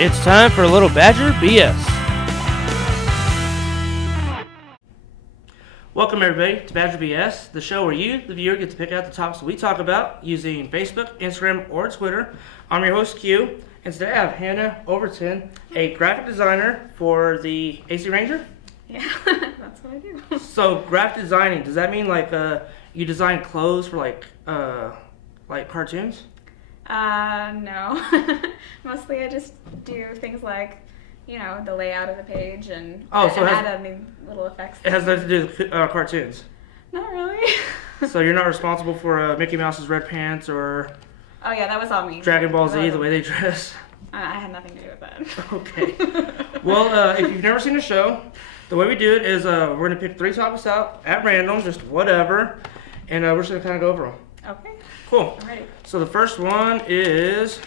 It's time for a little Badger BS. Welcome everybody to Badger BS, the show where you, the viewer, get to pick out the topics we talk about using Facebook, Instagram, or Twitter. I'm your host Q, and today I have Hannah Overton, a graphic designer for the AC Ranger. Yeah, that's what I do. So graphic designing, does that mean like you design clothes for like cartoons? No. Mostly I just do things like, the layout of the page and add any little effects. It has nothing to do with cartoons? Not really. So you're not responsible for Mickey Mouse's red pants or... Oh yeah, that was all me. Dragon Ball Z, the way they dress? I had nothing to do with that. Okay. Well, if you've never seen the show, the way we do it is we're going to pick 3 topics out at random, just whatever, and we're just going to kind of go over them. Okay. Cool. I'm ready. So the first one is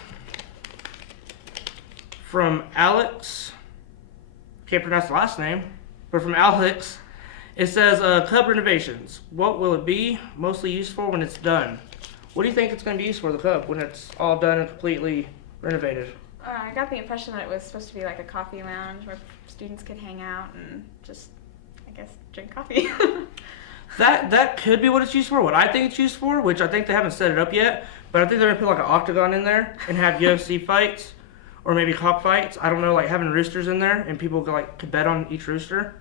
from Alex. Can't pronounce the last name, but from Alex. It says, Cub Renovations. What will it be mostly used for when it's done? What do you think it's going to be used for, the Cub, when it's all done and completely renovated? I got the impression that it was supposed to be like a coffee lounge where students could hang out and just, I guess, drink coffee. That could be what it's used for. What I think it's used for, which I think they haven't set it up yet, but I think they're going to put like an octagon in there and have UFC fights or maybe cockfights. I don't know, like having roosters in there and people could bet on each rooster.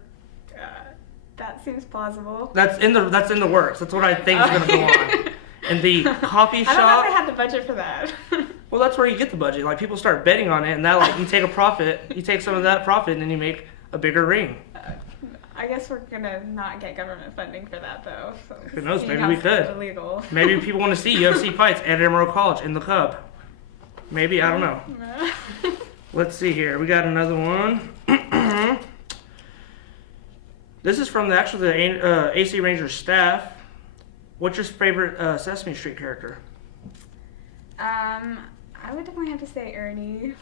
That seems plausible. That's in the works. That's what I think is going to go on. And the coffee shop. I don't know if I had the budget for that. Well, that's where you get the budget. Like people start betting on it, and that you take a profit, you take some of that profit, and then you make a bigger ring. I guess we're gonna not get government funding for that though. So who knows? Maybe we could. Illegal. Maybe people want to see UFC fights at Emerald College in the Cub. Maybe, I don't know. Let's see here. We got another one. This is from the AC Ranger staff. What's your favorite Sesame Street character? I would definitely have to say Ernie.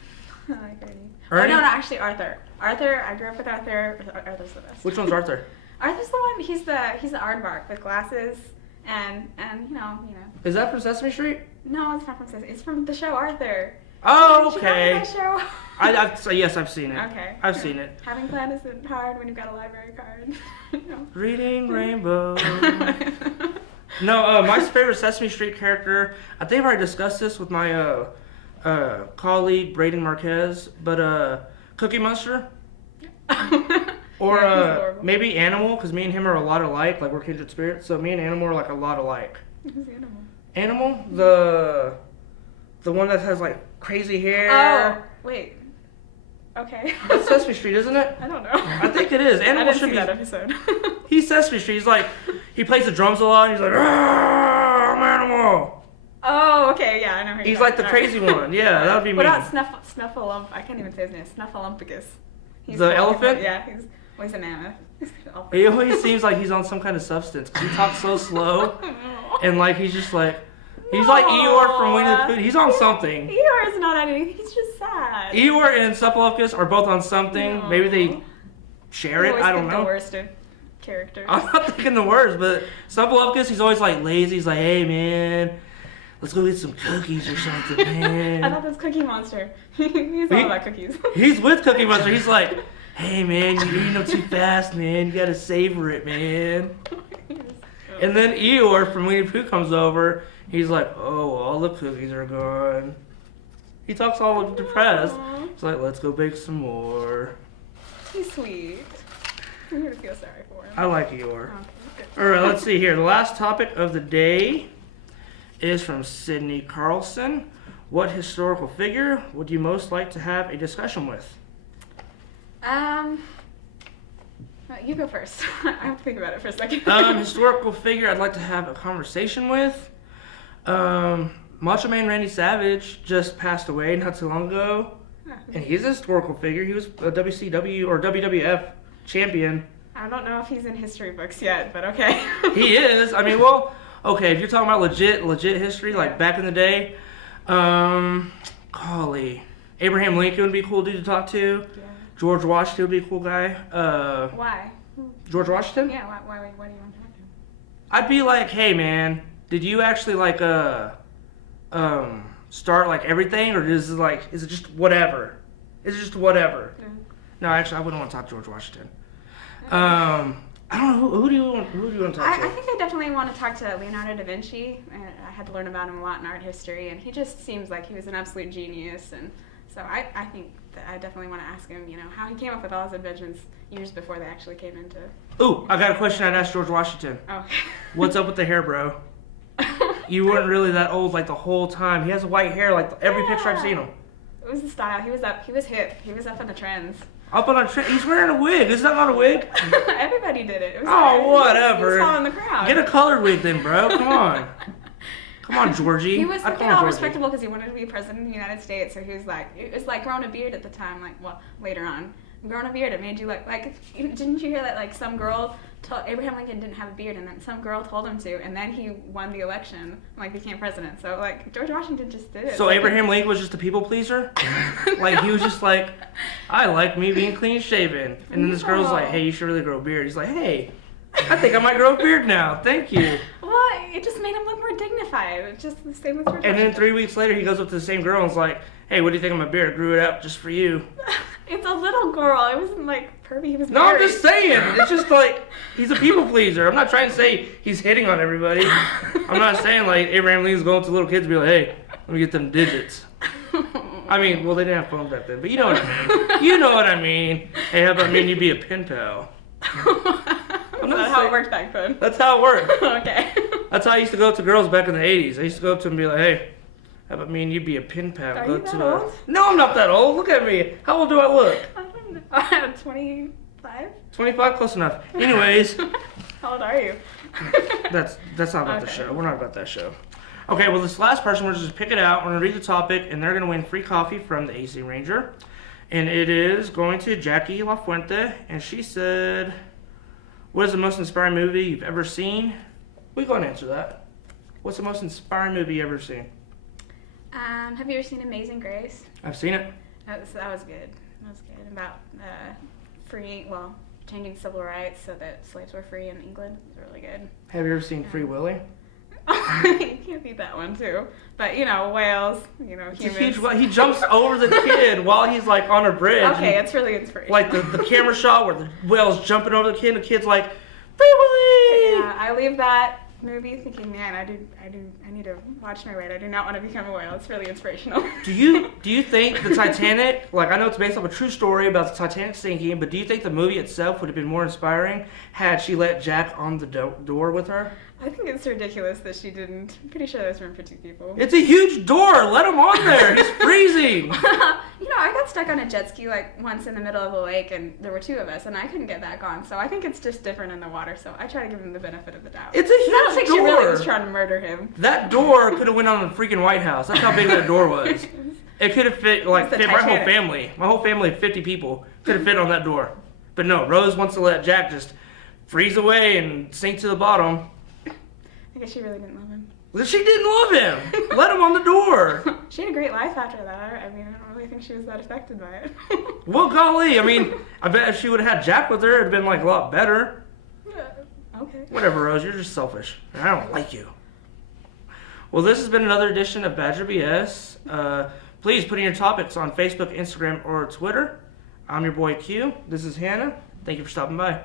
I like Ernie. Ernie? Oh, no, actually Arthur. Arthur, I grew up with Arthur. Arthur's the best. Which one's Arthur? Arthur's the one. He's the aardvark with glasses and you know. Is that from Sesame Street? No, it's not from Sesame. It's from the show Arthur. Oh, okay. Did you know Yes, that show? I've seen it. Okay. I've seen it. Having plans isn't hard when you've got a library card. No. Reading Rainbow. No, my favorite Sesame Street character, I think I've already discussed this with my colleague, Braden Marquez, but Cookie Monster. Or yeah, maybe Animal, because me and him are a lot alike, like we're kindred spirits, so me and Animal are like a lot alike. Who's Animal? Animal? The one that has like crazy hair. Oh, wait. Okay. That's Sesame Street, isn't it? I don't know. I think it is. Animal I didn't should see be that episode. He's Sesame Street. He's like, he plays the drums a lot. And he's like, I'm Animal. Oh, okay, yeah, I know. He's like the crazy one. Yeah, that would be me. What about Snuffleupagus? I can't even say his name. Snuffleupagus. The elephant? Yeah, he's a mammoth. He always seems like he's on some kind of substance because he talks so slow, and like he's just like. He's like Eeyore from Winnie the Pooh. He's on something. Eeyore is not on anything. He's just sad. Eeyore and Snuffleupagus are both on something. No. Maybe they share it. I don't know. The worst of characters. I'm not thinking the worst, but Snuffleupagus, he's always like lazy. He's like, hey man, let's go get some cookies or something, man. I thought that was Cookie Monster. He's all about cookies. He's with Cookie Monster. He's like, hey man, you're eating them too fast, man. You gotta savor it, man. And then Eeyore from Winnie the Pooh comes over. He's like, oh, all the cookies are gone. He talks all depressed. He's like, let's go bake some more. He's sweet. I'm gonna feel sorry for him. I like Eeyore. Okay, All right, let's see here. The last topic of the day is from Sydney Carlson. What historical figure would you most like to have a discussion with? You go first. I have to think about it for a second. Historical figure I'd like to have a conversation with. Macho Man Randy Savage just passed away not too long ago, and he's a historical figure. He was a WCW or WWF champion. I don't know if he's in history books yet, but okay. He is. I mean, well, okay, if you're talking about legit history, like back in the day, golly, Abraham Lincoln would be a cool dude to talk to. Yeah. George Washington would be a cool guy. Why? George Washington? Yeah, why do you want to talk to him? I'd be like, hey man, did you actually like start like everything, or is it just whatever? It's just whatever. Yeah. No, actually, I wouldn't want to talk to George Washington. I don't know who do you want to talk to? I think I definitely want to talk to Leonardo da Vinci. I had to learn about him a lot in art history, and he just seems like he was an absolute genius. And so I think that I definitely want to ask him, how he came up with all his inventions years before they actually came into. Ooh, I got a question I'd ask George Washington. Oh. What's up with the hair, bro? You weren't really that old like the whole time. He has white hair like every picture I've seen him. It was the style. He was hip. He was up on the trends. Up on a trend. He's wearing a wig. Is that not a wig? Everybody did it. It was whatever. He was following the crowd. Get a colored wig then, bro. Come on. Come on, Georgie. He was all respectable because he wanted to be president of the United States. So he was like, it was like growing a beard at the time. Later on, growing a beard, it made you didn't you hear that some girl told Abraham Lincoln didn't have a beard, and then some girl told him to, and then he won the election, became president. So George Washington just did it. So Abraham Lincoln was just a people pleaser. He was just like, I like me being clean shaven, and then this girl's like, hey, you should really grow a beard. He's like, hey, I think I might grow a beard now. Thank you. Well, it just made him look more dignified. It's just the same with George Washington. And then 3 weeks later, he goes up to the same girl and is like, hey, what do you think of my beard? I grew it out just for you. It's a little girl. It wasn't pervy. He was No, married. I'm just saying. It's just he's a people pleaser. I'm not trying to say he's hitting on everybody. I'm not saying Abraham Lincoln's going to little kids and be like, hey, let me get them digits. I mean, well, they didn't have phones back then, but you know what I mean. You know what I mean. Hey, how about me and you be a pen pal? That's how it worked back then. That's how it worked. Okay. That's how I used to go up to girls back in the 80s. I used to go up to them and be like, hey, how about me and you be a pen pal? Are you that old? No, I'm not that old. Look at me. How old do I look? I don't know. I'm 25. 25, close enough. Anyways. How old are you? That's not about the show. We're not about that show. Okay, well, this last person, we're just pick it out. We're going to read the topic, and they're going to win free coffee from the AC Ranger. And it is going to Jackie LaFuente, and she said, what is the most inspiring movie you've ever seen? We go and answer that. What's the most inspiring movie you've ever seen? Have you ever seen Amazing Grace? I've seen it. That was good. That was good. About changing civil rights so that slaves were free in England. It was really good. Have you ever seen Free Willy? You can't beat that one too. But whales, humans. It's a huge. He jumps over the kid while he's on a bridge. Okay, it's really inspirational. The camera shot where the whale's jumping over the kid, and the kid's like, Free Willy! Yeah, I leave that movie thinking, man, I need to watch my weight. I do not want to become a whale. It's really inspirational. Do you think the Titanic, I know it's based off a true story about the Titanic sinking, but do you think the movie itself would have been more inspiring had she let Jack on the door with her? I think it's ridiculous that she didn't. I'm pretty sure there's room for 2 people. It's a huge door. Let him on there. He's freezing. I got stuck on a jet ski once in the middle of a lake, and there were 2 of us, and I couldn't get back on. So I think it's just different in the water. So I try to give him the benefit of the doubt. It's a huge door. I don't think she really was trying to murder him. That door could have went on the freaking White House. That's how big that door was. It could have fit my whole family. My whole family of 50 people could have fit on that door. But no, Rose wants to let Jack just freeze away and sink to the bottom. I guess she really didn't love him. She didn't love him. Let him on the door. She had a great life after that. I don't really think she was that affected by it. Well, golly. I bet if she would have had Jack with her, it'd have been a lot better. Okay. Whatever, Rose. You're just selfish. I don't like you. Well, this has been another edition of Badger BS. Please put in your topics on Facebook, Instagram, or Twitter. I'm your boy Q. This is Hannah. Thank you for stopping by.